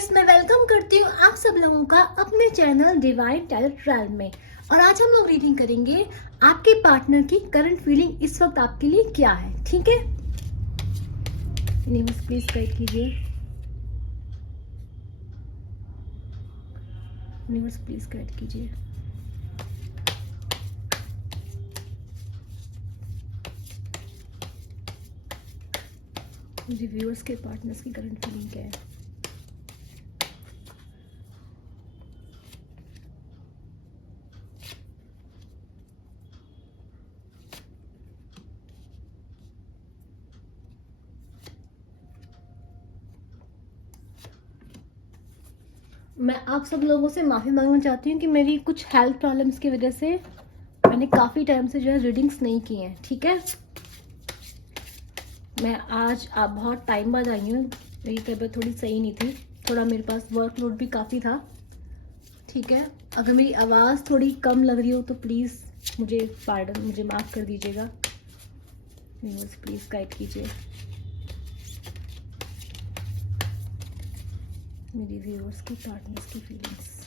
Guys, मैं welcome करती हूँ आप सब लोगों का अपने चैनल डिवाइन टैलेंट ट्रायल में। और आज हम लोग रीडिंग करेंगे आपके पार्टनर की करंट फीलिंग इस वक्त आपके लिए क्या है। ठीक है, यूनिवर्स प्लीज गाइड कीजिए, यूनिवर्स प्लीज गाइड कीजिए। मुझे व्यूअर्स के पार्टनर्स की करंट फीलिंग क्या है। मैं आप सब लोगों से माफ़ी मांगना चाहती हूँ कि मेरी कुछ हेल्थ प्रॉब्लम्स की वजह से मैंने काफ़ी टाइम से जो है रीडिंग्स नहीं की हैं। ठीक है, मैं आज आप बहुत टाइम बाद आई हूँ। मेरी तबीयत थोड़ी सही नहीं थी, थोड़ा मेरे पास वर्कलोड भी काफ़ी था। ठीक है, अगर मेरी आवाज़ थोड़ी कम लग रही हो तो प्लीज़ मुझे माफ़ कर दीजिएगा। प्लीज़ गाइड कीजिए मेरी व्यूअर्स की पार्टनर्स की फीलिंग्स।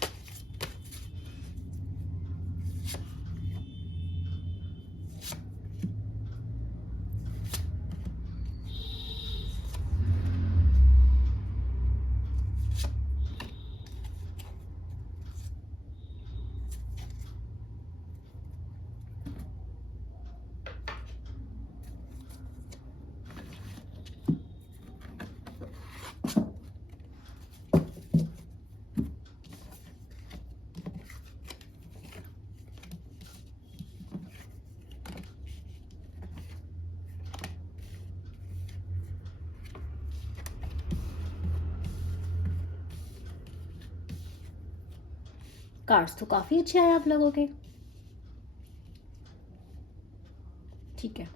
कार्ड्स तो काफ़ी अच्छे आए आप लोगों के। ठीक है,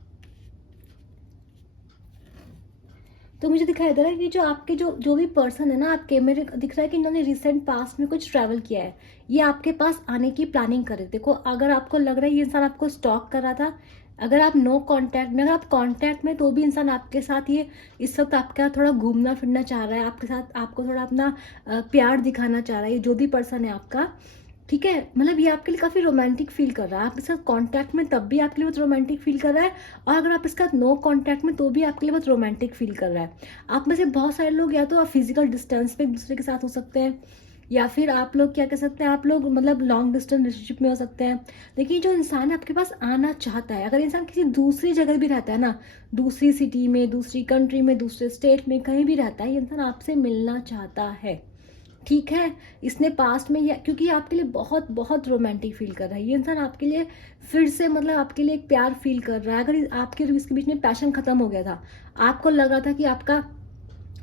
तो मुझे दिखाई दे रहा है कि जो आपके जो भी पर्सन है ना आपके, मेरे दिख रहा है कि इन्होंने रिसेंट पास्ट में कुछ ट्रैवल किया है। ये आपके पास आने की प्लानिंग कर रहे थे। देखो, अगर आपको लग रहा है ये इंसान आपको स्टॉक कर रहा था, अगर आप नो कांटेक्ट में, अगर आप कांटेक्ट में, तो भी इंसान आपके साथ ये इस वक्त आपके साथ थोड़ा घूमना फिरना चाह रहा है, आपके साथ आपको थोड़ा अपना प्यार दिखाना चाह रहा है। ये जो भी पर्सन है आपका, ठीक है, मतलब ये आपके लिए काफ़ी रोमांटिक फील कर रहा है। आप इसके साथ कांटेक्ट में तब भी आपके लिए बहुत रोमांटिक फील कर रहा है, और अगर आप इसके साथ नो कांटेक्ट में तो भी आपके लिए बहुत रोमांटिक फील कर रहा है। आप में से बहुत सारे लोग या तो आप फिजिकल डिस्टेंस पे एक दूसरे के साथ हो सकते हैं, या फिर आप लोग क्या कह सकते हैं, आप लोग मतलब लॉन्ग डिस्टेंस रिलेशनशिप में हो सकते हैं। देखिए, जो इंसान आपके पास आना चाहता है, अगर इंसान किसी दूसरी जगह भी रहता है ना, दूसरी सिटी में, दूसरी कंट्री में, दूसरे स्टेट में, कहीं भी रहता है, ये इंसान आपसे मिलना चाहता है। ठीक है, इसने पास्ट में क्योंकि ये आपके लिए बहुत बहुत रोमांटिक फील कर रहा है। ये इंसान आपके लिए फिर से मतलब आपके लिए एक प्यार फील कर रहा है। अगर आपके और इसके बीच में पैशन खत्म हो गया था, आपको लग रहा था कि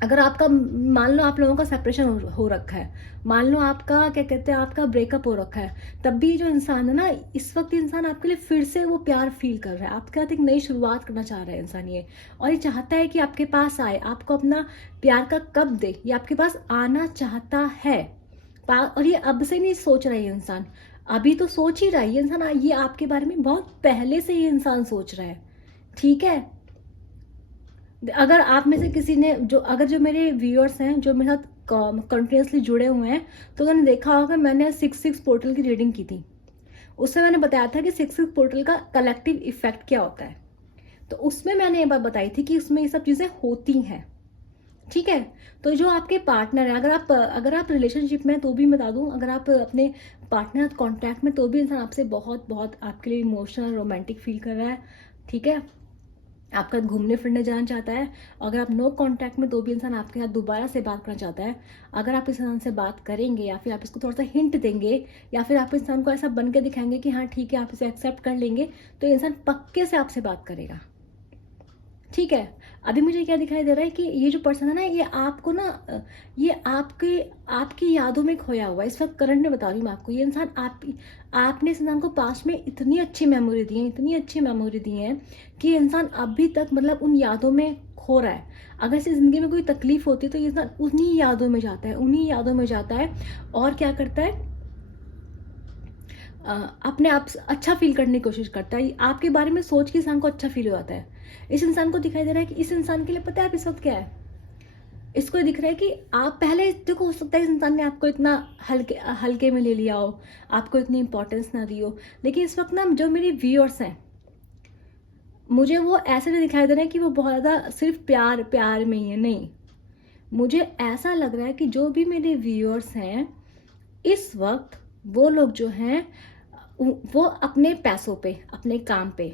अगर आपका मान लो आप लोगों का सेपरेशन हो रखा है, मान लो आपका क्या कहते हैं, आपका ब्रेकअप हो रखा है, तब भी जो इंसान है ना, इस वक्त इंसान आपके लिए फिर से वो प्यार फील कर रहा है। आपके साथ एक नई शुरुआत करना चाह रहा है इंसान ये, और ये चाहता है कि आपके पास आए, आपको अपना प्यार का कब दे, ये आपके पास आना चाहता है। और ये अब से नहीं सोच रहा है ये इंसान, अभी तो सोच ही रहा है ये इंसान, ये आपके बारे में बहुत पहले से ये इंसान सोच रहा है। ठीक है, अगर आप में से किसी ने जो मेरे व्यूअर्स हैं जो मेरे साथ कंटिन्यूसली जुड़े हुए हैं, तो उन्होंने देखा होगा मैंने 6 पोर्टल की रीडिंग की थी। उसमें मैंने बताया था कि 6 पोर्टल का कलेक्टिव इफेक्ट क्या होता है। तो उसमें मैंने ये बात बताई थी कि उसमें ये सब चीज़ें होती हैं। ठीक है, तो जो आपके पार्टनर है, अगर आप रिलेशनशिप में, तो भी बता दूं, अगर आप अपने पार्टनर कांटेक्ट में, तो भी इंसान आपसे बहुत बहुत आपके लिए इमोशनल रोमांटिक फील कर रहा है। ठीक है, आपका घूमने फिरने जाना चाहता है। अगर आप नो कांटेक्ट में, तो भी इंसान आपके साथ दोबारा से बात करना चाहता है। अगर आप इस इंसान से बात करेंगे, या फिर आप इसको थोड़ा सा हिंट देंगे, या फिर आप इंसान को ऐसा बन के दिखाएंगे कि हाँ ठीक है, आप इसे एक्सेप्ट कर लेंगे, तो इंसान पक्के से आपसे बात करेगा। ठीक है, अभी मुझे क्या दिखाई दे रहा है कि ये जो पर्सन है ना, ये आपको ना, ये आपकी यादों में खोया हुआ है इस वक्त। करंट में बता रही हूँ मैं आपको, ये इंसान आपने इस इंसान को पास्ट में इतनी अच्छी मेमोरी दी है, इतनी अच्छी मेमोरी दी है, कि इंसान अभी तक मतलब उन यादों में खो रहा है। अगर इसे जिंदगी में कोई तकलीफ होती है, तो ये इंसान उन्हीं यादों में जाता है, उन्हीं यादों में जाता है, और क्या करता है, अपने आप से अच्छा फील करने की कोशिश करता है। आपके बारे में सोच के इंसान को अच्छा फील हो जाता है। इस इंसान को दिखाई दे रहा है कि इस इंसान के लिए पता है आप इस वक्त क्या है, इसको दिख रहा है कि आप पहले देखो, हो सकता है इस इंसान ने आपको इतना हल्के हल्के में ले लिया हो, आपको इतनी इंपॉर्टेंस ना दी हो, लेकिन इस वक्त ना जो मेरे व्यूअर्स हैं, मुझे वो ऐसे नहीं दिखाई दे रहे हैं कि वो बहुत ज़्यादा सिर्फ प्यार प्यार में ही है, नहीं। मुझे ऐसा लग रहा है कि जो भी मेरे व्यूअर्स हैं इस वक्त, वो लोग जो हैं वो अपने पैसों पे, अपने काम पे,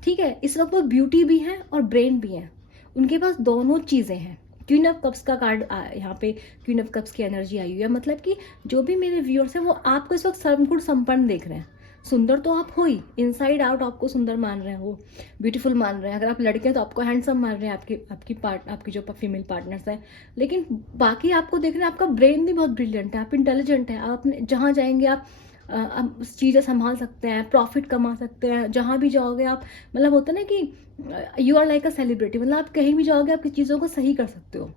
ठीक है, इस वक्त वो ब्यूटी भी है और ब्रेन भी है, उनके पास दोनों चीज़ें हैं। क्वीन ऑफ कप्स का कार्ड यहाँ पे क्वीन ऑफ कप्स की एनर्जी आई हुई है, मतलब कि जो भी मेरे व्यूअर्स हैं वो आपको इस वक्त सर्वगुण संपन्न देख रहे हैं। सुंदर तो आप हो ही, इनसाइड आउट आपको सुंदर मान रहे हैं, वो ब्यूटीफुल मान रहे हैं। अगर आप लड़के हैं तो आपको हैंडसम मान रहे हैं, आपकी जो फीमेल पार्टनर्स हैं। लेकिन बाकी आपको देख रहे हैं, आपका ब्रेन भी बहुत ब्रिलियंट है, आप इंटेलिजेंट हैं, आप अपने जहाँ जाएंगे आप चीज़ें संभाल सकते हैं, प्रॉफिट कमा सकते हैं, जहाँ भी जाओगे आप, मतलब होता है ना कि you are like a celebrity, मतलब आप कहीं भी जाओगे आपकी चीज़ों को सही कर सकते हो।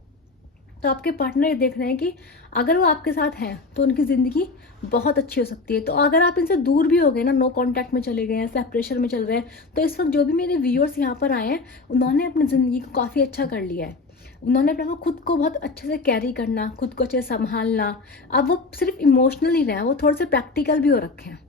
तो आपके पार्टनर ये देख रहे हैं कि अगर वो आपके साथ हैं तो उनकी ज़िंदगी बहुत अच्छी हो सकती है। तो अगर आप इनसे दूर भी हो गए ना, नो कांटेक्ट में चले गए हैं, सेपरेशन में चल रहे हैं, तो इस वक्त जो भी मेरे व्यूअर्स यहाँ पर आए हैं उन्होंने अपनी ज़िंदगी को काफ़ी अच्छा कर लिया है। उन्होंने अपने को खुद को बहुत अच्छे से कैरी करना, खुद को अच्छे से संभालना, अब वो सिर्फ इमोशनल ही रहे, वो थोड़े से प्रैक्टिकल भी हो रखे हैं।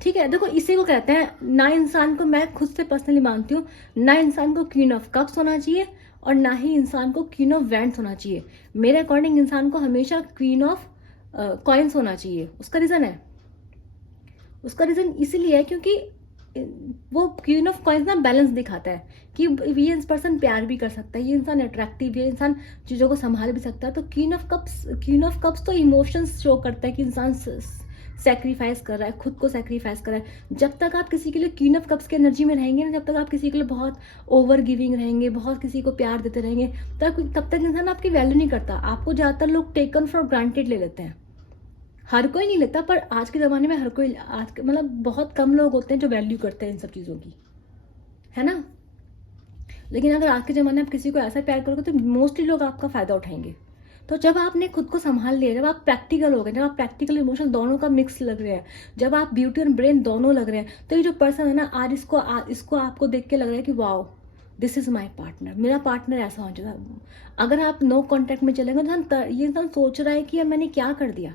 ठीक है, देखो इसी को कहते हैं ना, इंसान को, मैं खुद से पर्सनली मानती हूँ, ना इंसान को क्वीन ऑफ कप्स होना चाहिए और ना ही इंसान को क्वीन ऑफ वैंड्स होना चाहिए। मेरे अकॉर्डिंग इंसान को हमेशा क्वीन ऑफ कॉइन्स होना चाहिए। उसका रीज़न इसीलिए है क्योंकि वो क्वीन ऑफ कॉइन्स ना बैलेंस दिखाता है कि ये पर्सन प्यार भी कर सकता है, ये इंसान अट्रैक्टिव है, ये इंसान चीज़ों को संभाल भी सकता है। तो क्वीन ऑफ कप्स तो इमोशंस शो करता है कि इंसान सेक्रीफाइस कर रहा है, खुद को सेक्रीफाइस कर रहा है। जब तक आप किसी के लिए क्वीन ऑफ कप्स की एनर्जी में रहेंगे ना, जब तक आप किसी के लिए बहुत ओवर गिविंग रहेंगे, बहुत किसी को प्यार देते रहेंगे, तब तक इंसान आपकी वैल्यू नहीं करता। आपको ज़्यादातर लोग टेकन फॉर ग्रांटेड ले लेते हैं। हर कोई नहीं लेता, पर आज के ज़माने में हर कोई, मतलब बहुत कम लोग होते हैं जो वैल्यू करते हैं इन सब चीज़ों की, है ना। लेकिन अगर आज के ज़माने में आप किसी को ऐसा प्यार करोगे तो मोस्टली लोग आपका फ़ायदा उठाएंगे। तो जब आपने खुद को संभाल लिया, जब आप प्रैक्टिकल हो गए, जब आप प्रैक्टिकल इमोशन दोनों का मिक्स लग रहे हैं, जब आप ब्यूटी और ब्रेन दोनों लग रहे हैं, तो ये जो पर्सन है ना, आज इसको आपको देख के लग रहा है कि wow, this is my partner, मेरा पार्टनर ऐसा होना चाहिए। अगर आप नो कॉन्टैक्ट में चलेंगे तो ये इंसान सोच रहा है कि यार मैंने क्या कर दिया,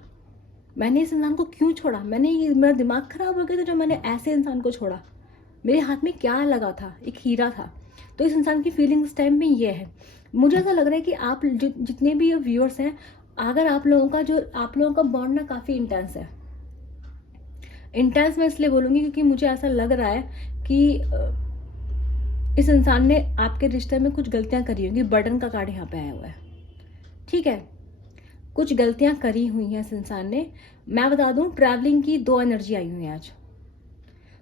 मैंने इस इंसान को क्यों छोड़ा, मेरा दिमाग खराब हो गया था जो मैंने ऐसे इंसान को छोड़ा, मेरे हाथ में क्या लगा था, एक हीरा था। तो इस इंसान की फीलिंग इस टाइम में ये है। मुझे ऐसा लग रहा है कि आप जितने भी व्यूअर्स हैं, अगर आप लोगों का बॉन्ड ना काफ़ी इंटेंस है। इंटेंस मैं इसलिए बोलूँगी क्योंकि मुझे ऐसा लग रहा है कि इस इंसान ने आपके रिश्ते में कुछ गलतियाँ करी होंगी। बर्डन का कार्ड यहाँ पे आया हुआ है, ठीक है, कुछ गलतियाँ करी हुई हैं इस इंसान ने। मैं बता दूँ, ट्रैवलिंग की 2 एनर्जी आई हुई है आज।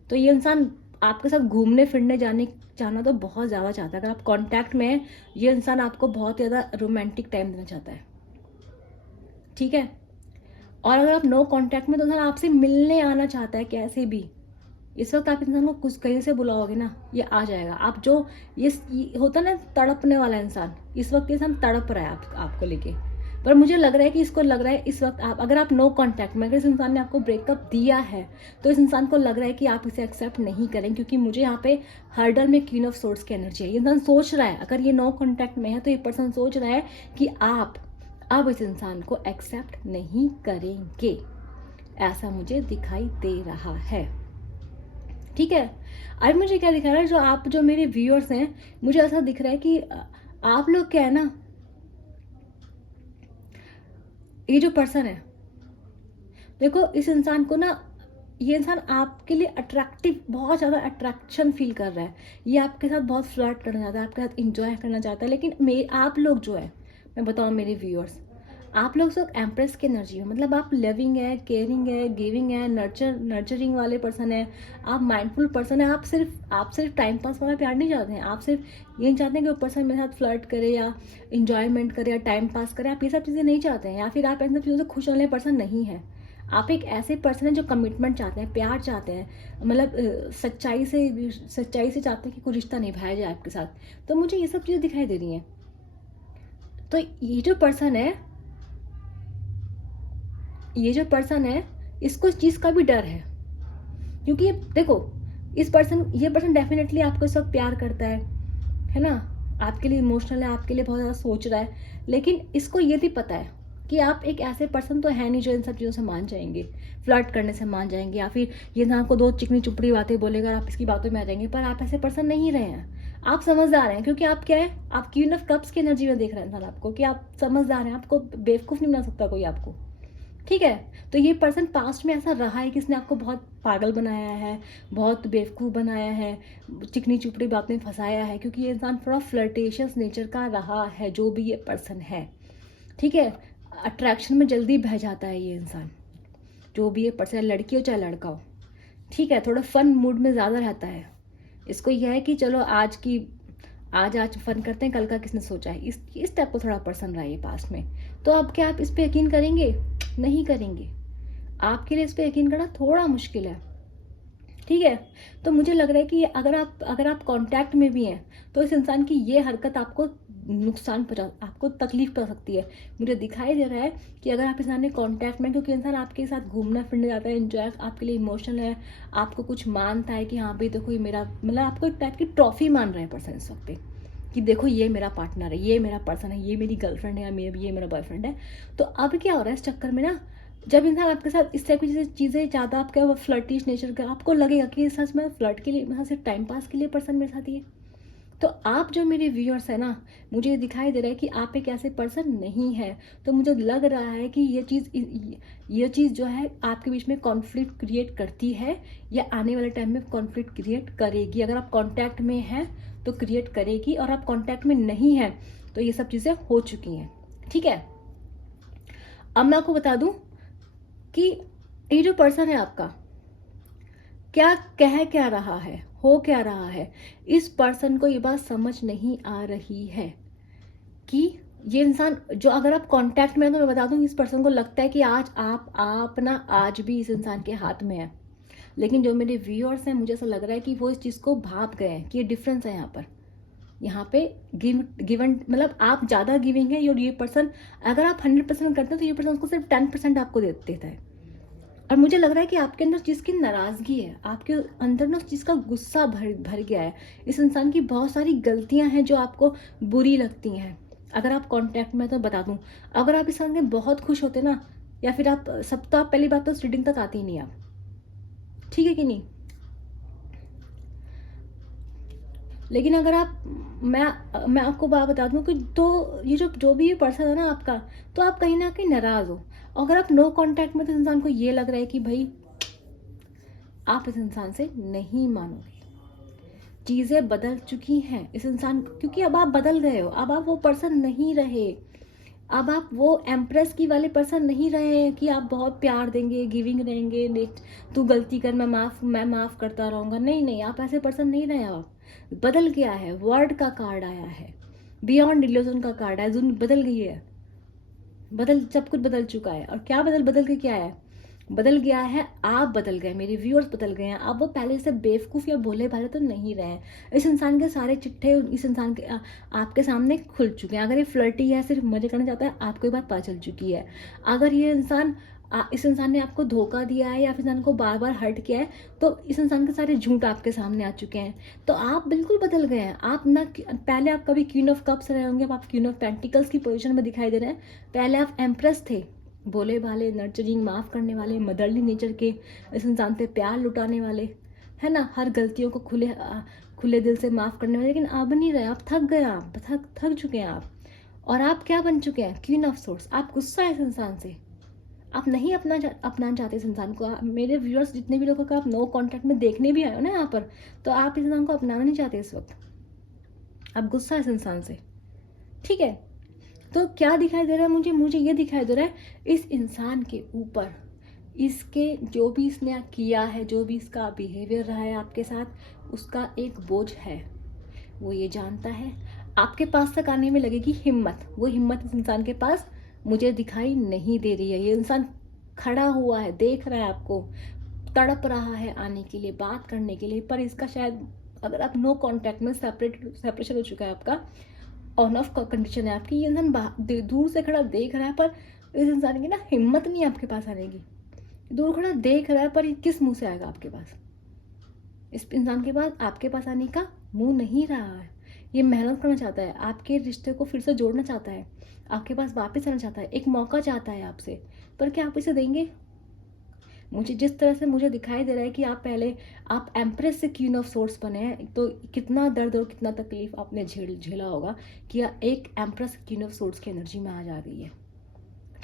तो ये इंसान आपके साथ घूमने फिरने जाना तो बहुत ज़्यादा चाहता है। अगर आप कांटेक्ट में हैं, ये इंसान आपको बहुत ज़्यादा रोमांटिक टाइम देना चाहता है, ठीक है। और अगर आप नो कांटेक्ट में, तो इंसान आपसे मिलने आना चाहता है कैसे भी। इस वक्त आप इंसान को कुछ कहीं से बुलाओगे ना, ये आ जाएगा। आप जो ये होता ना तड़पने वाला इंसान, इस वक्त ये इंसान तड़प रहा है आपको लेके। पर मुझे लग रहा है कि इसको लग रहा है इस वक्त अगर आप नो कांटेक्ट में, अगर इस इंसान ने आपको ब्रेकअप दिया है, तो इस इंसान को लग रहा है कि आप इसे एक्सेप्ट नहीं करें, क्योंकि मुझे यहाँ पे हर्डल में क्वीन ऑफ सोर्ड्स की एनर्जी है। ये इंसान सोच रहा है, अगर ये नो कांटेक्ट में है तो ये पर्सन सोच रहा है कि आप अब इस इंसान को एक्सेप्ट नहीं करेंगे, ऐसा मुझे दिखाई दे रहा है, ठीक है। अब मुझे क्या दिखा रहा है, जो मेरे व्यूअर्स हैं, मुझे ऐसा दिख रहा है कि आप लोग क्या है ना, ये जो पर्सन है, देखो इस इंसान को ना, ये इंसान आपके लिए अट्रैक्टिव, बहुत ज़्यादा अट्रैक्शन फील कर रहा है। ये आपके साथ बहुत फ्लर्ट करना चाहता है, आपके साथ इंजॉय करना चाहता है। लेकिन आप लोग जो है, मैं बताऊँ मेरे व्यूअर्स, आप लोग सब एम्प्रेस की एनर्जी में, मतलब आप लविंग है, केयरिंग है, गिविंग है, नर्चरिंग वाले पर्सन है, आप माइंडफुल पर्सन है। आप सिर्फ टाइम पास वाला प्यार नहीं चाहते हैं, आप सिर्फ ये नहीं चाहते हैं कि वो पर्सन मेरे साथ फ्लर्ट करे या इंजॉयमेंट करे या टाइम पास करे। आप ये सब चीज़ें नहीं चाहते हैं, या फिर आप इन सब चीज़ों से खुश होने पर्सन नहीं है। आप एक ऐसे पर्सन हैं जो कमिटमेंट चाहते हैं, प्यार चाहते हैं, मतलब सच्चाई से चाहते हैं कि कोई रिश्ता निभाया जाए आपके साथ। तो मुझे ये सब चीज़ें दिखाई दे रही हैं। तो ये जो पर्सन है, इसको इस चीज़ का भी डर है, क्योंकि देखो ये पर्सन डेफिनेटली आपको इस वक्त प्यार करता है ना। आपके लिए इमोशनल है, आपके लिए बहुत ज़्यादा सोच रहा है, लेकिन इसको ये भी पता है कि आप एक ऐसे पर्सन तो है नहीं जो इन सब चीज़ों से मान जाएंगे, फ्लर्ट करने से मान जाएंगे, या फिर ये इंसान को दो चिकनी चुपड़ी बातें बोलेगा आप इसकी बातों में आ जाएंगे। पर आप ऐसे पर्सन नहीं रहे हैं, आप समझदार हैं, क्योंकि आप क्या है, आप क्वीन ऑफ कप्स की एनर्जी में देख रहे हैं इंसान आपको, कि आप समझदार हैं, आपको बेवकूफ़ नहीं बना सकता कोई आपको। ठीक है, तो ये पर्सन पास्ट में ऐसा रहा है कि इसने आपको बहुत पागल बनाया है, बहुत बेवकूफ़ बनाया है, चिकनी चुपड़ी बात में फंसाया है, क्योंकि ये इंसान थोड़ा फ्लर्टेशियस नेचर का रहा है, जो भी ये पर्सन है। ठीक है, अट्रैक्शन में जल्दी बह जाता है ये इंसान, जो भी ये पर्सन, लड़की हो चाहे लड़का हो। ठीक है, थोड़ा फन मूड में ज़्यादा रहता है। इसको यह है कि चलो आज फन करते हैं, कल का किसने सोचा है, इस टाइप का थोड़ा पर्सन रहा है ये पास्ट में। तो अब क्या आप इस पे यकीन करेंगे? नहीं करेंगे। आपके लिए इस पे यकीन करना थोड़ा मुश्किल है। ठीक है, तो मुझे लग रहा है कि अगर आप कांटेक्ट में भी हैं तो इस इंसान की ये हरकत आपको नुकसान पहुंचा, आपको तकलीफ पहुंचा सकती है। मुझे दिखाई दे रहा है कि अगर आप इंसान ने कांटेक्ट में, क्योंकि इंसान आपके साथ घूमना फिरने जाता है, एंजॉय, आपके लिए इमोशनल है, आपको कुछ मानता है कि हाँ भाई देखो ये मेरा, मतलब आपको एक टाइप की ट्रॉफी मान रहे हैं पर्सन इस वक्त पे, कि देखो ये मेरा पार्टनर है, ये मेरा पर्सन है, ये मेरी गर्लफ्रेंड है, या ये मेरा बॉयफ्रेंड है। तो अब क्या हो रहा है इस चक्कर में ना, जब इंसान आपके साथ इस टाइप की चीज़ें ज़्यादा आपका फ्लर्टिश नेचर का, आपको लगेगा कि सच में फ्लर्ट के लिए, मतलब सिर्फ टाइम पास के लिए पर्सन मेरे साथ ही है। तो आप जो मेरे व्यूअर्स है ना, मुझे दिखाई दे रहा है कि आप एक ऐसे पर्सन नहीं है। तो मुझे लग रहा है कि ये चीज़ जो है आपके बीच में कॉन्फ्लिक्ट क्रिएट करती है, या आने वाले टाइम में कॉन्फ्लिक्ट क्रिएट करेगी। अगर आप कांटेक्ट में हैं तो क्रिएट करेगी, और आप कांटेक्ट में नहीं हैं तो ये सब चीज़ें हो चुकी हैं। ठीक है, अब मैं आपको बता दूं कि ये जो पर्सन है आपका, क्या रहा है, हो क्या रहा है, इस पर्सन को ये बात समझ नहीं आ रही है कि ये इंसान जो, अगर आप कांटेक्ट में हैं तो मैं बता दूं, इस पर्सन को लगता है कि आप ना आज भी इस इंसान के हाथ में है। लेकिन जो मेरे व्यूअर्स हैं, मुझे ऐसा लग रहा है कि वो इस चीज़ को भाप गए हैं कि ये डिफरेंस है यहाँ पे गिवन, मतलब आप ज़्यादा गिविंग है, और ये पर्सन, अगर आप 100% करते हैं तो ये पर्सन उसको सिर्फ 10% आपको देता है। और मुझे लग रहा है कि आपके अंदर चीज़ की नाराज़गी है, आपके अंदर ना उस चीज़ का गुस्सा भर गया है। इस इंसान की बहुत सारी गलतियां हैं जो आपको बुरी लगती हैं। अगर आप कांटेक्ट में, तो बता दूं, अगर आप इस इंसान के बहुत खुश होते ना, या फिर आप सब, तो आप पहली बात तो रीडिंग तक आती ही नहीं आप। ठीक है कि नहीं? लेकिन अगर आप, मैं आपको बात बता दूं कि, तो ये जो भी ये पर्सन है ना आपका, तो आप कहीं ना कहीं नाराज़ हो। अगर आप नो कांटेक्ट में, तो इंसान को ये लग रहा है कि भाई आप इस इंसान से नहीं मानोगे, चीज़ें बदल चुकी हैं इस इंसान, क्योंकि अब आप बदल गए हो, अब आप वो पर्सन नहीं रहे, अब आप वो एम्प्रेस की वाले पर्सन नहीं रहे हैं कि आप बहुत प्यार देंगे, गिविंग रहेंगे, तू गलती कर, मैं माफ़ करता रहूँगा। नहीं नहीं, आप ऐसे पर्सन नहीं रहे, आप बदल गया है। वर्ड का कार्ड आया है, बियॉन्ड इल्यूजन का कार्ड है, दुनिया बदल गई है, सब कुछ बदल चुका है। और क्या बदल के क्या है, बदल गया है, आप बदल गए, मेरे व्यूअर्स बदल गए हैं। अब वो पहले से बेवकूफ़ या भोले भाले तो नहीं रहे हैं। इस इंसान के सारे चिट्ठे इस इंसान के आपके सामने खुल चुके हैं। अगर ये फ्लर्टी है, सिर्फ मजे करना चाहता है, आपको ये बात पता चल चुकी है। अगर ये इंसान इस इंसान ने आपको धोखा दिया है, या फिर इंसान को बार बार हर्ट किया है, तो इस इंसान के सारे झूठ आपके सामने आ चुके हैं। तो आप बिल्कुल बदल गए हैं। आप ना, पहले आप कभी क्वीन ऑफ कप्स रहे होंगे, अब आप क्वीन ऑफ पेंटिकल्स की पोजीशन में दिखाई दे रहे हैं। पहले आप एम्प्रेस थे, भोले भाले, नर्चरिंग, माफ़ करने वाले, मदरली नेचर के, इस इंसान पे प्यार लुटाने वाले, है ना, हर गलतियों को खुले दिल से माफ़ करने वाले। लेकिन अब नहीं रहे, आप थक गए, आप थक चुके हैं आप। और आप क्या बन चुके हैं? Queen of source. आप गुस्सा है इस इंसान से, आप नहीं अपनाना चाहते इस इंसान को। मेरे व्यूअर्स जितने भी लोगों का आप नो कॉन्टैक्ट में देखने भी आए हो ना यहाँ पर, तो आप इस इंसान को अपनाना नहीं चाहते इस वक्त, आप गुस्सा है इस इंसान से। ठीक है, तो क्या दिखाई दे रहा है मुझे ये दिखाई दे रहा है, इस इंसान के ऊपर, इसके जो भी इसने किया है, जो भी इसका बिहेवियर रहा है आपके साथ, उसका एक बोझ है। वो ये जानता है, आपके पास तक आने में लगेगी हिम्मत, वो हिम्मत इस इंसान के पास मुझे दिखाई नहीं दे रही है। ये इंसान खड़ा हुआ है, देख रहा है आपको, तड़प रहा है आने के लिए, बात करने के लिए, पर इसका शायद, अगर आप नो कांटेक्ट में, सेपरेशन हो चुका है आपका, ऑन ऑफ कंडीशन है आपकी, ये इंसान दूर से खड़ा देख रहा है, पर इस इंसान की ना हिम्मत नहीं है आपके पास आने की। दूर खड़ा देख रहा है, पर किस मुंह से आएगा आपके पास? इस इंसान के पास आपके पास आने का मुंह नहीं रहा है। ये मेहनत करना चाहता है, आपके रिश्ते को फिर से जोड़ना चाहता है, आपके पास वापस आना चाहता है, एक मौका चाहता है आपसे, पर क्या आप इसे देंगे? मुझे जिस तरह से मुझे दिखाई दे रहा है कि आप एम्प्रेस से क्वीन ऑफ सोर्स बने हैं, तो कितना दर्द और कितना तकलीफ आपने झेला होगा कि एक एम्प्रेस क्वीन ऑफ सोर्स की एनर्जी में आ जा रही है।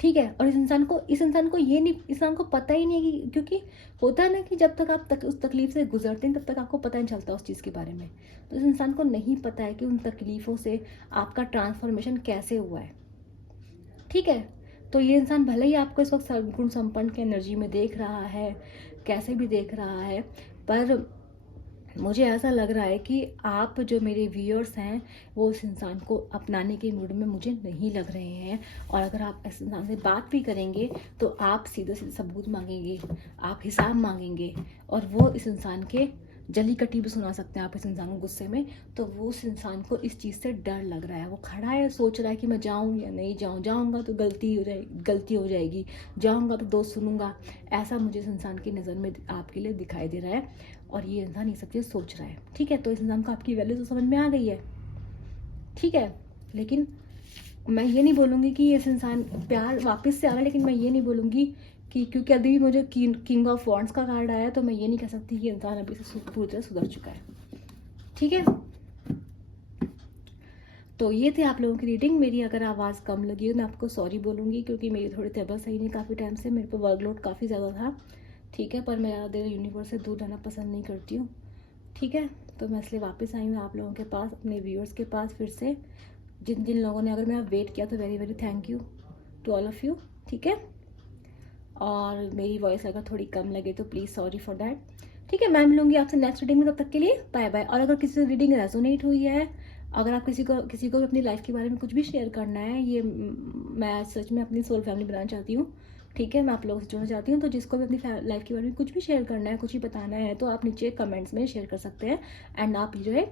ठीक है, और इस इंसान को ये नहीं, इस इंसान को पता ही नहीं है कि, क्योंकि होता है ना कि जब तक आप उस तकलीफ से गुजरते हैं तब तक आपको पता नहीं चलता उस चीज़ के बारे में। तो इस इंसान को नहीं पता है कि उन तकलीफ़ों से आपका ट्रांसफॉर्मेशन कैसे हुआ है। ठीक है, तो ये इंसान भले ही आपको इस वक्त सर्वगुण संपन्न की एनर्जी में देख रहा है, कैसे भी देख रहा है, पर मुझे ऐसा लग रहा है कि आप जो मेरे व्यूअर्स हैं वो उस इंसान को अपनाने के मूड में मुझे नहीं लग रहे हैं। और अगर आप इस इंसान से बात भी करेंगे तो आप सीधे सीधे सबूत मांगेंगे, आप हिसाब मांगेंगे, और वो इस इंसान के जली कटी भी सुना सकते हैं आप इस इंसान को गुस्से में। तो वो उस इंसान को इस चीज़ से डर लग रहा है, वो खड़ा है सोच रहा है कि मैं जाऊँ या नहीं जाऊँ, जाऊँगा तो गलती हो जाएगी, जाऊँगा तो दोस्त सुनूंगा। ऐसा मुझे इस इंसान की नज़र में आपके लिए दिखाई दे रहा है, और ये इंसान ये सब चीज़ सोच रहा है। ठीक है, तो इस इंसान को आपकी वैल्यू तो समझ में आ गई है। ठीक है, लेकिन मैं ये नहीं बोलूँगी कि इस इंसान प्यार वापस से आ रहा है, लेकिन मैं ये नहीं बोलूँगी कि क्योंकि अभी भी मुझे किंग ऑफ वॉन्ड्स का कार्ड आया, तो मैं ये नहीं कह सकती कि इंसान अभी से पूरी तरह सुधर चुका है। ठीक है, तो ये थी आप लोगों की रीडिंग। मेरी अगर आवाज़ कम लगी हो मैं आपको सॉरी बोलूँगी, क्योंकि मेरी थोड़ी तबीयत सही नहीं काफ़ी टाइम से, मेरे पर वर्कलोड काफ़ी ज़्यादा था। ठीक है, पर मैं ज़्यादा देर यूनिवर्स से दूर रहना पसंद नहीं करती हूँ। ठीक है, तो मैं इसलिए वापस आई हूँ आप लोगों के पास, अपने व्यूअर्स के पास फिर से। जिन जिन लोगों ने अगर मेरा वेट किया तो very very thank you to all of you. ठीक है, और मेरी वॉइस अगर थोड़ी कम लगे तो प्लीज़ सॉरी फॉर दैट। ठीक है, मैं मिलूंगी आपसे नेक्स्ट रीडिंग में, तब तक के लिए बाय बाय। और अगर किसी से रीडिंग रेजोनेट हुई है, अगर आप किसी को अपनी लाइफ के बारे में कुछ भी शेयर करना है, ये मैं सच में अपनी सोल फैमिली बनाना चाहती हूँ। ठीक है, मैं आप लोगों से जुड़ना चाहती हूँ, तो जिसको भी अपनी लाइफ के बारे में कुछ भी शेयर करना है, कुछ भी बताना है, तो आप नीचे कमेंट्स में शेयर कर सकते हैं। एंड आप जो है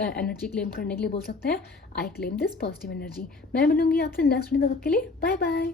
एनर्जी क्लेम करने के लिए बोल सकते हैं, I claim this positive energy. मैं मिलूंगी आपसे नेक्स्ट वीडियो, तब तक के लिए बाय बाय।